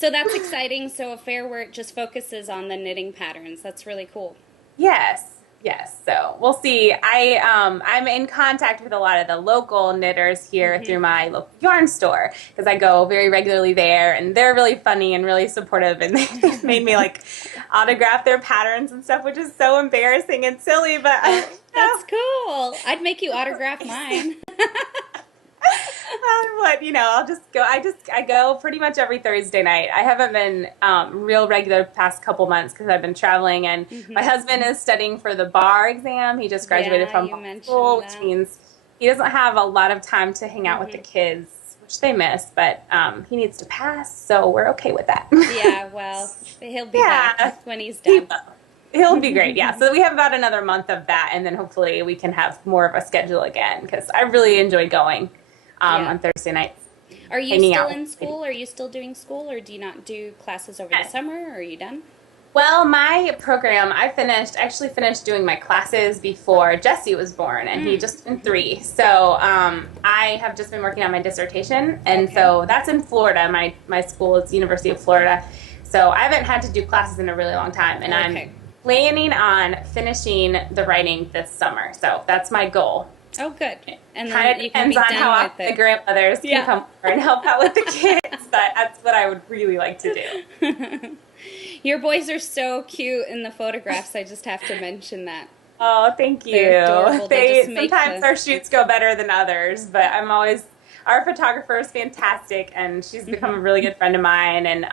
So that's exciting. So a fair where it just focuses on the knitting patterns. That's really cool. Yes, yes. So we'll see. I'm in contact with a lot of the local knitters here Hmm. through my local yarn store because I go very regularly there, and they're really funny and really supportive, and they made me like autograph their patterns and stuff, which is so embarrassing and silly, but Oh, no. that's cool. I'd make you autograph mine. What, I'll just go. I go pretty much every Thursday night. I haven't been real regular the past couple months because I've been traveling, and my Hmm. husband is studying for the bar exam. He just graduated Yeah, from you law school, mentioned which that. means he doesn't have a lot of time to hang out with the Hmm. kids, which they miss. But he needs to pass, so we're okay with that. Yeah, well, he'll be back Yeah, when he's he done. will. He'll be great. Yeah. So we have about another month of that, and then hopefully we can have more of a schedule again because I really enjoy going Yeah. on Thursday nights, Are you hanging still out with in the ladies. school? Are you still doing school, or do you not do classes over the summer? Or are you done? Well, my program, actually finished doing my classes before Jesse was born, and he Mm, just turned 3. So I have just been working on my dissertation, and okay. so that's in Florida. My school is University of Florida. So I haven't had to do classes in a really long time, and I'm Okay. planning on finishing the writing this summer. So that's my goal. Oh, good. And Kind then of you can depends be on how done with often the it. grandmothers can Yeah. come over and help out with the kids, but that's what I would really like to do. Your boys are so cute in the photographs. I just have to mention that. Oh, thank They're you. adorable. They just They make sometimes the. our shoots go better than others, but I'm always our photographer is fantastic, and she's become Hmm. a really good friend of mine. And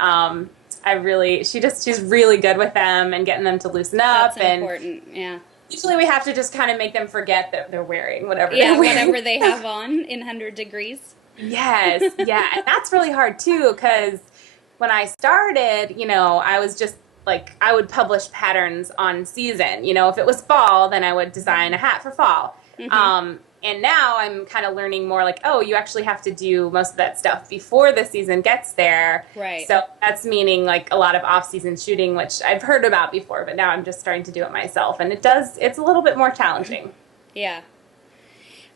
she's really good with them and getting them to loosen That's up. And important. Yeah. usually we have to just kind of make them forget that they're wearing whatever they're Yeah, wearing. whatever they have on in 100 degrees. Yes, yeah, and that's really hard too because when I started, I was just like I would publish patterns on season. If it was fall, then I would design a hat for fall. Hmm. And now I'm kind of learning more like, oh, you actually have to do most of that stuff before the season gets there. Right. So that's meaning like a lot of off-season shooting, which I've heard about before, but now I'm just starting to do it myself, and it's a little bit more challenging. Yeah.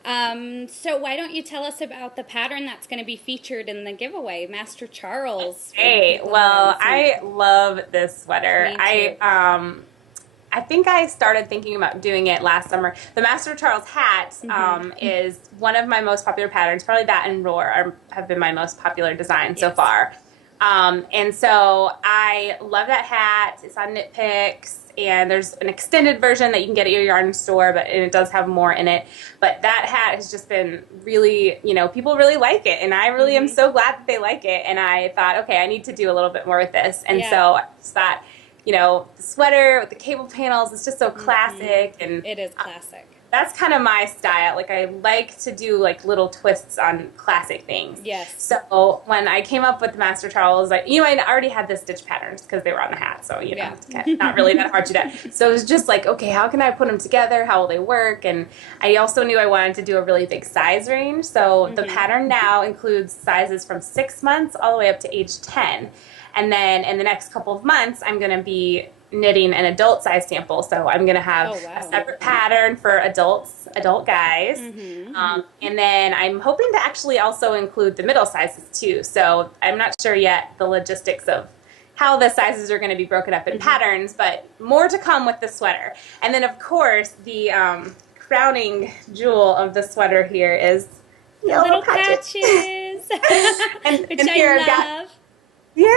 So why don't you tell us about the pattern that's going to be featured in the giveaway, Master Charles, for the Hey, people who well, haven't seen it? I love this sweater. Me too. I think I started thinking about doing it last summer. The Master Charles hat Hmm. is one of my most popular patterns. Probably that and Roar have been my most popular design so Yes. far. And so I love that hat. It's on Knit Picks, and there's an extended version that you can get at your yarn store, but it does have more in it. But that hat has just been really, people really like it, and I really am Hmm. so glad that they like it. And I thought, okay, I need to do a little bit more with this. And Yeah. so I just thought, the sweater with the cable panels is just so Hmm. classic, and It is classic. that's kind of my style. Like I like to do like little twists on classic things. Yes. So when I came up with Master Charles, I already had the stitch patterns because they were on the hat. So Yeah. it's kind of not really that hard to do. So it was just like, okay, how can I put them together? How will they work? And I also knew I wanted to do a really big size range. So the Hmm. pattern now includes sizes from 6 months all the way up to age 10. And then in the next couple of months, I'm going to be knitting an adult size sample. So I'm going to have Oh, a wow. separate pattern for adult guys. Hmm. And then I'm hoping to actually also include the middle sizes too. So I'm not sure yet the logistics of how the sizes are going to be broken up in patterns, but more to come with the sweater. And then, of course, the crowning jewel of the sweater here is The yellow little patches. patches, and which here I've I got love. yeah,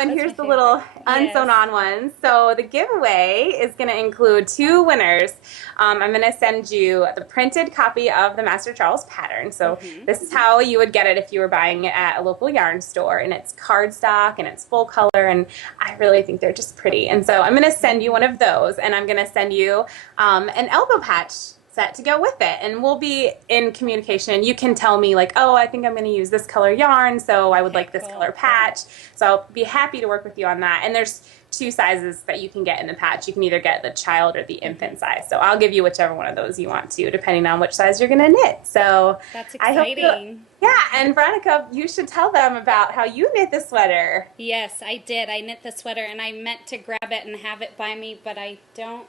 and That's here's my the favorite. little Yes. unsewn on ones. So the giveaway is going to include 2 winners. I'm going to send you the printed copy of the Master Charles pattern. So Hmm. this is how you would get it if you were buying it at a local yarn store. And it's cardstock and it's full color, and I really think they're just pretty. And so I'm going to send you one of those, and I'm going to send you an elbow patch set to go with it, and we'll be in communication. You can tell me like, oh, I think I'm going to use this color yarn, so I would Okay, like this cool. color patch. So I'll be happy to work with you on that. And there's 2 sizes that you can get in the patch. You can either get the child or the infant size. So I'll give you whichever one of those you want to, depending on which size you're going to knit. So That's I hope exciting. yeah, and Veronica, you should tell them about how you knit the sweater. Yes, I did. I knit the sweater, and I meant to grab it and have it by me, but I don't.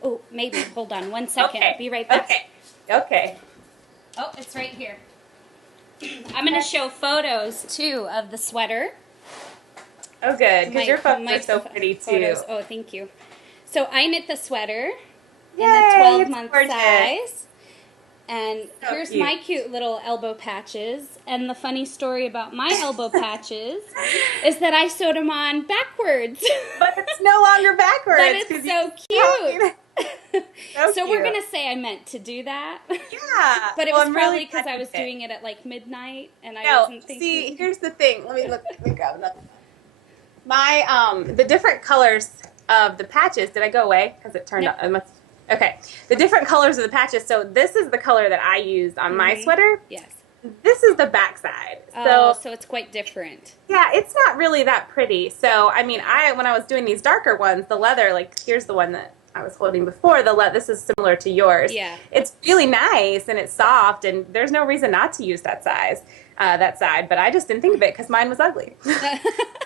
Oh, maybe. Hold on 1 second. Okay. Be right back. Okay. Oh, it's right here. I'm going to show photos, too, of the sweater. Oh, good, because your photos are so my pretty too. photos. Oh, thank you. So I knit the sweater in the Yay, it's 12-month gorgeous. size. And So here's cute. my cute little elbow patches. And the funny story about my elbow patches is that I sewed them on backwards. But it's no longer backwards. But it's so cute. So we're cute. going to say I meant to do that. Yeah. But it Well, was I'm probably really because glad I you was did. doing it at like midnight and I No, wasn't thinking. see, here's the thing. Let me grab another. My the different colors of the patches. Did I go away? Because it turned Nope. out. I must. Okay, the different colors of the patches. So this is the color that I used on my sweater. Yes. This is the back side. So it's quite different. Yeah, it's not really that pretty. So I mean, when I was doing these darker ones, the leather, like here's the one that I was holding before. This is similar to yours. Yeah. It's really nice and it's soft, and there's no reason not to use that side. But I just didn't think of it because mine was ugly.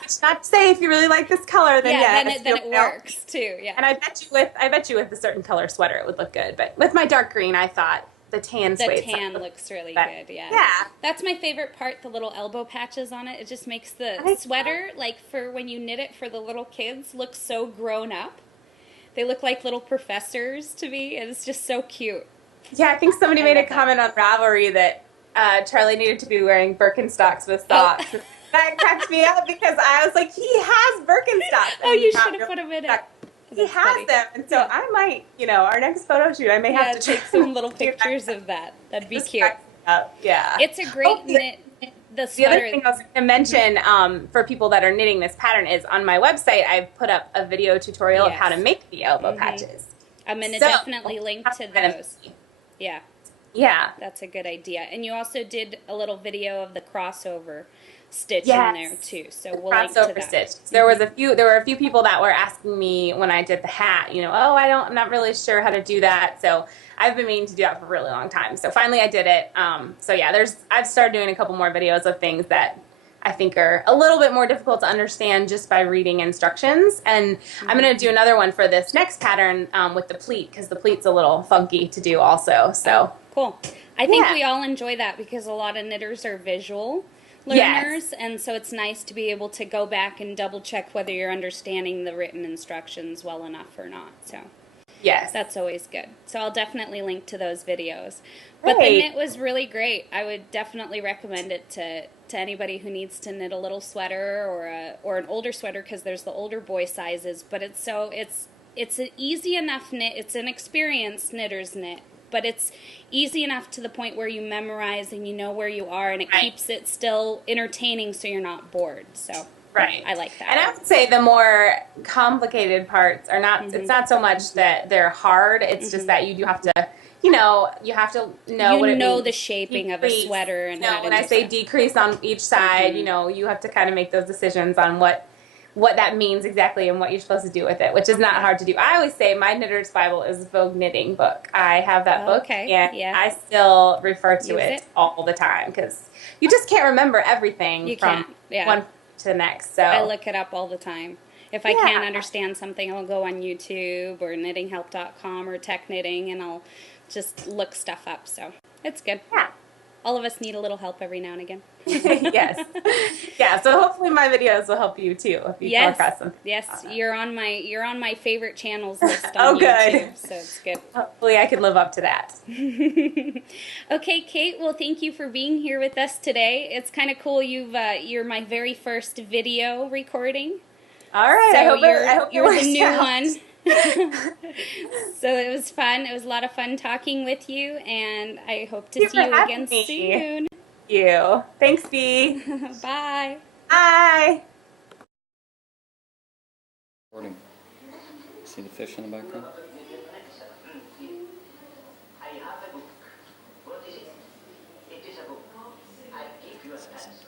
It's not to say if you really like this color, then then it works too. Yeah. And I bet you with a certain color sweater it would look good. But with my dark green, I thought the tan looks really good. Yeah. Yeah. That's my favorite part. The little elbow patches on it. It just makes the sweater, like for when you knit it for the little kids, look so grown up. They look like little professors to me, and it's just so cute. Yeah, I think somebody made a comment on Ravelry that Charlie needed to be wearing Birkenstocks with socks. Oh. That cracked me up because I was like, he has Birkenstocks. Oh, you should have put them in it. He has them, and so I might, our next photo shoot, I may have to take some little pictures of that. That'd be cute. Yeah. It's a great knit. The other thing I was going to mention for people that are knitting this pattern is on my website, I've put up a video tutorial of how to make the elbow patches. I'm going to definitely link to those. Yeah. Yeah. That's a good idea. And you also did a little video of the crossover stitch in there too. So we'll link to that. Stitch. There were a few people that were asking me when I did the hat, I'm not really sure how to do that. So I've been meaning to do that for a really long time. So finally I did it. So yeah, I've started doing a couple more videos of things that I think are a little bit more difficult to understand just by reading instructions. And I'm going to do another one for this next pattern with the pleat, because the pleat's a little funky to do also. So cool. I think we all enjoy that because a lot of knitters are visual learners, and so it's nice to be able to go back and double check whether you're understanding the written instructions well enough or not. So yes, that's always good. So I'll definitely link to those videos. But the knit was really great. I would definitely recommend it to anybody who needs to knit a little sweater or an older sweater, because there's the older boy sizes. But it's an easy enough knit. It's an experienced knitter's knit. But it's easy enough to the point where you memorize and you know where you are, and it keeps it still entertaining so you're not bored. So I like that. And I would say the more complicated parts are not, it's not so much that they're hard, it's just that you do have to, you have to know what it means. The shaping of a sweater. And how to when I say decrease on each side, you have to kind of make those decisions on what that means exactly and what you're supposed to do with it, which is not hard to do. I always say my Knitter's Bible is a Vogue knitting book. I have that book, and I still refer to it all the time because you just can't remember everything from one to the next. So I look it up all the time. If I can't understand something, I'll go on YouTube or knittinghelp.com or tech knitting, and I'll just look stuff up. So it's good. Yeah. All of us need a little help every now and again. Yes. Yeah, so hopefully my videos will help you too if you come across them. Yes, you're on my favorite channels list on YouTube, so it's good. Hopefully I can live up to that. Okay, Kate, well thank you for being here with us today. It's kind of cool you're my very first video recording. All right, so I hope you're the new one. So it was fun. It was a lot of fun talking with you, and I hope to see you again soon. Thank you. Thanks, Bea. Bye. Bye. See the fish in the background? I have a book. What is it? It is a book. I give you a chance.